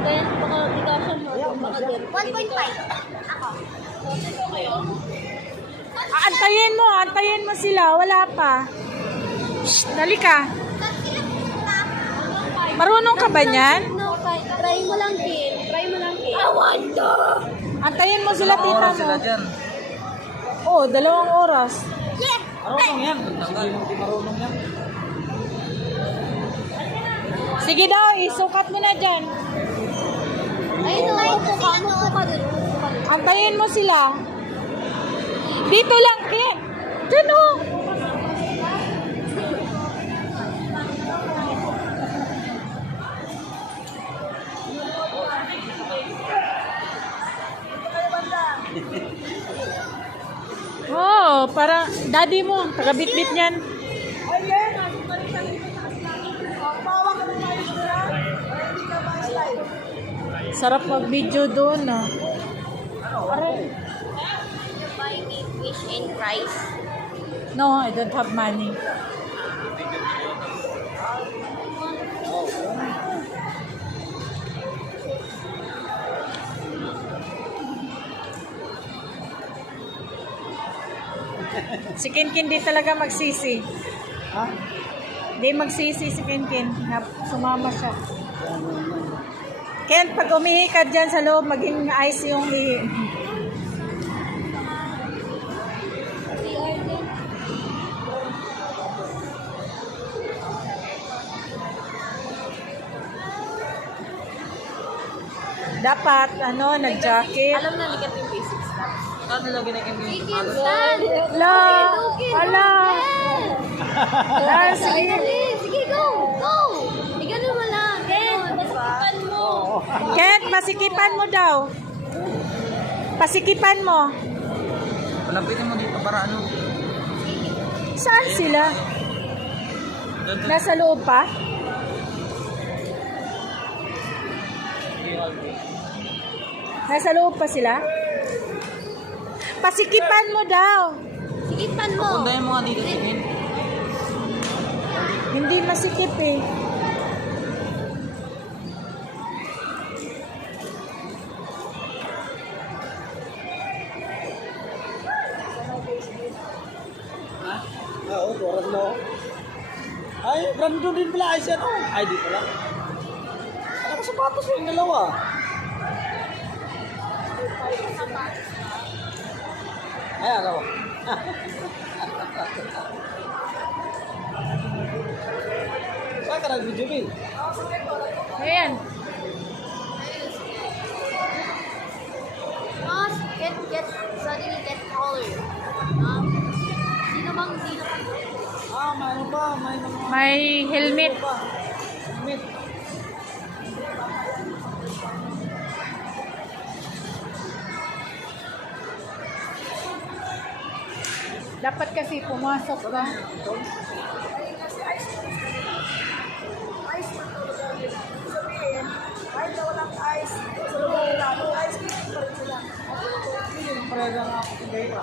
Kaya baka di ka siya mo. Baka din. 1.5. Ako. Ito kayo? Antayin mo sila. Wala pa. Shh, dali ka. Marunong ka ba niyan? No, try mo lang, Kim. Try mo lang, Kim. I want to! Antayin mo sila, tita mo. Sila dyan. Oh, 2 oras. Yeah. Marunong yan. Hindi marunong yan. Sige daw, isukat mo na dyan. Ayun, upo ka. Upo ka dun. Antayin mo sila. Dito lang, Kim. Dyan oh. Oh, parang daddy mo, taga-bit-bit niyan. Sarap mag-video doon, ah. Buy me fish and rice. No, I don't have money. Si Kinkin di talaga magsisi. Ha? Di magsisi si Kinkin. Sumama siya. Kaya pag umihi ka dyan sa loob, maging ice yung ihi. Dapat, nag-jacket. Alam na, ligat yung basics na. Saan nila ginagin yung La! Ala! Ah, sige. Sige, go! Go! Igano mo lang. Ken, pasikipan mo. Kent, pasikipan mo daw. Pasikipan mo. Palapitin mo dito para ano. Saan sila? Nasa loob pa? Nasa loob pa sila? Pasikipan mo daw. Sikipan mo. Pundahin mo nga dito. Sige. Hindi masikip eh. Oo, oras mo. Ay, Brandon din pala. Ay, siya no. Ay, di pala. Ano ka sapatos mo yung dalawa? Ay, ano? Saan ka nag-video, Bill? Ayan. Mas, suddenly get taller. Hindi naman. Ah, may ano pa? May mga... May helmet. pa. Helmet. Dapat kasi pumasok ka. Parega nga ako tingay ka.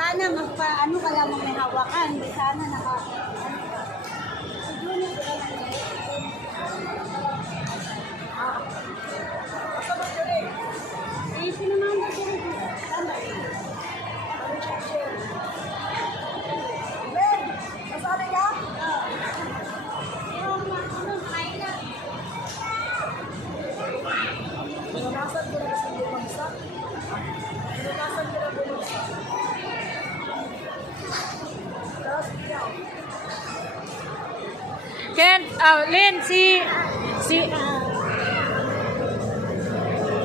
Sana ano ka lamang may hawakan. Sana Kent, Lynn, si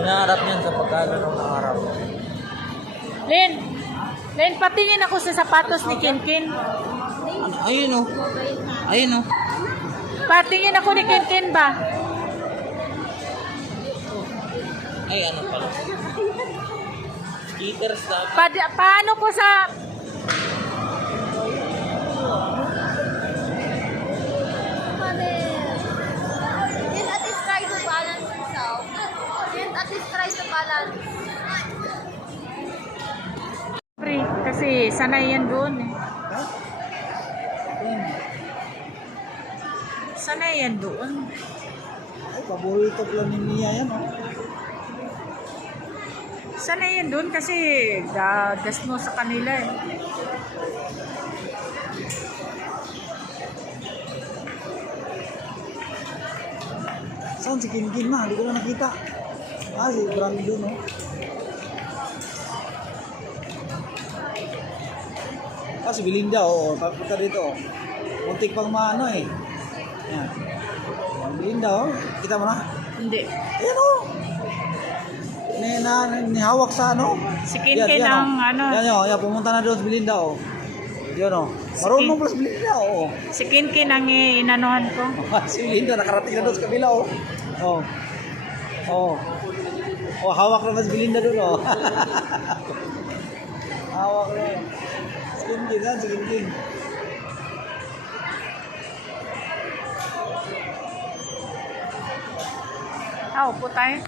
Hinaharap niyan sa pagkagano ng araw. Lynn, patingin ako sa sapatos ni Kinkin. Ayun o. Ayun o. Patingin ako ni Kinkin ba? Ay, ano pala. Skitters dapat. Paano ko sa... Then at least try to balance yourself. Then at least try to balance. Kasi sanay yan doon eh. Sana yan doon. Ay, paborito pala ni Mia yan, oh. Sana yan doon kasi gagas mo sa kanila eh. Saan si Kinkin na? Hindi ko na nakita. Ah, si Brandon, no? Ah, si Belinda, oo. Papunta dito, oh. Muntik pang maano, eh. Yan. Belinda, oh. Kita mo na? Hindi. Ayan, oh. Nihawak sa ano? Si Kinkin ang oh. ano. Yan, oh. Yan, pumunta na doon si Belinda, oh. Yan, oh. Marunong pala si Belinda, oh. Si Kinkin ang inanuhan ko. Si Belinda, nakarating na doon sa kabila, oh. Oh. Oh. Oh, hawak na mas Belinda doon, oh. Hawak na. Sige, ha? Sige. Ah, upo tayo.